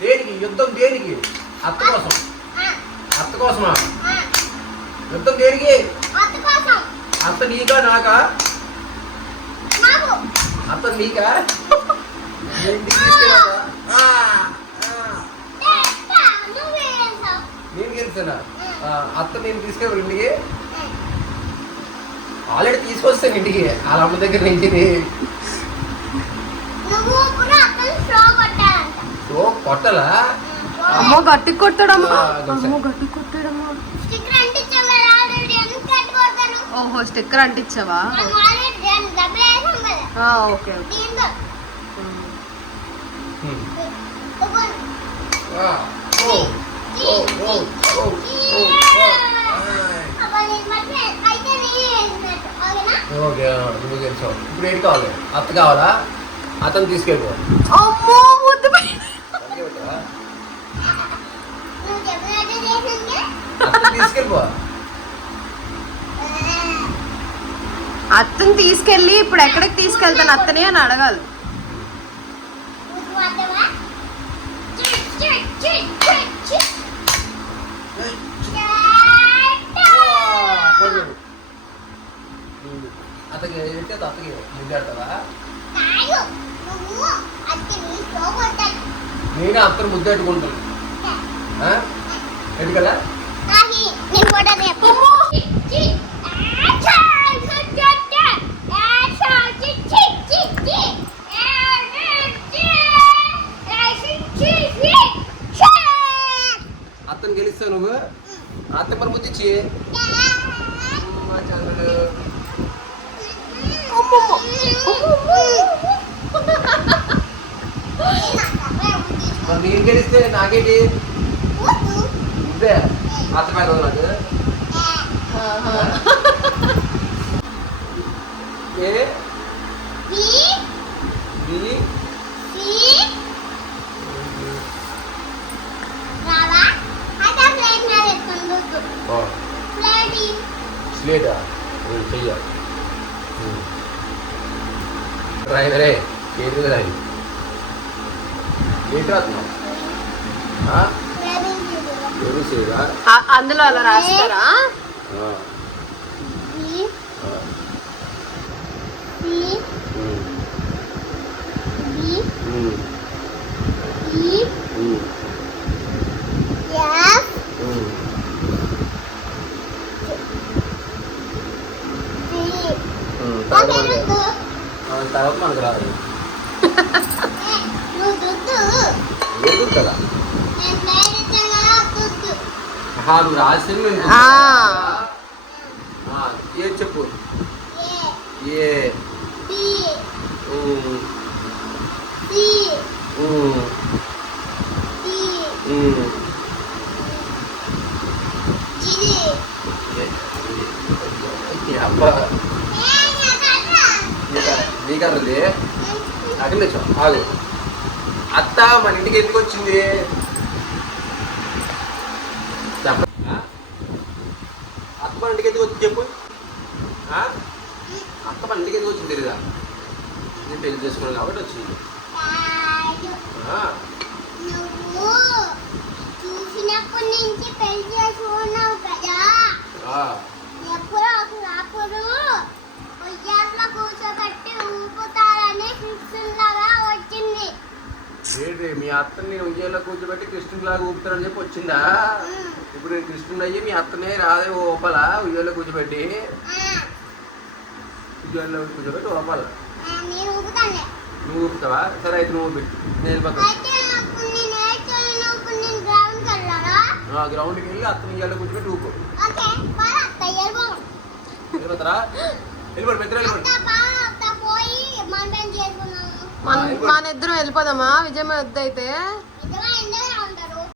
దేనికి యుద్ధం? దేనికి? అత్త కోసం. అత్త కోసమా యుద్ధం? దేనికి? అత్త నీకా నాకా? అత్త నీకా? నేను గెలిచానా? అత్త నేను తీసుకెళ్ళి ఇంటికి ఆల్రెడీ తీసుకొస్తాను ఇంటికి వాళ్ళ అమ్మ దగ్గర నుంచి. షో కొట్టాలా? అమ్మో గట్టి కొట్టాడమ్మా. అమ్మో గట్టి కొట్టాడమ్మా. ఓహో స్టిక్కర్ అంటించావా? ఓకే ఓకే నువ్వు గెలిచావు. ఇప్పుడు ఏంటి కావాలి? అత్త కావాలా? అతను తీసుకెళ్ళిపో. తీసుకెళ్ళిపో. అత్తని తీసుకెళ్ళి ఇప్పుడు ఎక్కడికి తీసుకెళ్తాను అత్తని అని అడగాలి. అతకి అత్తకి ముద్దాడతావా? నేను అత్తను ముద్దెట్టుకుంటాను ఎందుకలా? అత్తను గెలుస్తావు నువ్వు. అత్త మరి ముద్దిచ్చి మరి నేను గెలిస్తే నాకేంటి? ఇదే అత్త పైన నాకు స్లేటా చెయ్య డ్రైవరే చేతులు రాయి ఏంటి రాస్తున్నావు? అందులో అలా రాస్తారా? తర్వాత మనకు రాదు కదా. నువ్వు రాసింది ఏ చెప్పు? ఏ అబ్బా నీకన్నది అక్కడ తెచ్చాం. ఆగు. అత్త మన ఇంటికి ఎందుకు వచ్చింది? అత్త మన ఇంటికి ఎందుకు వచ్చింది చెప్పు. అత్త మన ఇంటికి ఎందుకు వచ్చింది తెలీదా? నేను పెళ్లి చేసుకున్నాను కాబట్టి వచ్చింది. ఏంటి మీ అత్తని నేను ఉయ్యాలో కూర్చోబెట్టి కృష్ణుని లాగా ఊపుతారని చెప్పి వచ్చిందా? ఇప్పుడు నేను కృష్ణుని అయ్యి మీ అత్తనే రాదే ఊపాల ఉయ్యాలో కూర్చోబెట్టి ఉయ్యాలో కూర్చోబెట్టి ఊపాల. నువ్వు ఊపుతావా? సరే అయితే నువ్వు ఊపి నేను వెళ్ళిపోతాను. గ్రౌండ్కి వెళ్ళి అత్తని ఉయ్యాలో కూర్చోబెట్టి ఊపు. వెళ్ళిపోతారా? వెళ్ళిపోడు పెద్దలు వెళ్ళిపోడు. మన ఇద్దరం వెళ్ళిపోదామా? విజయమ్మ వద్ద అయితే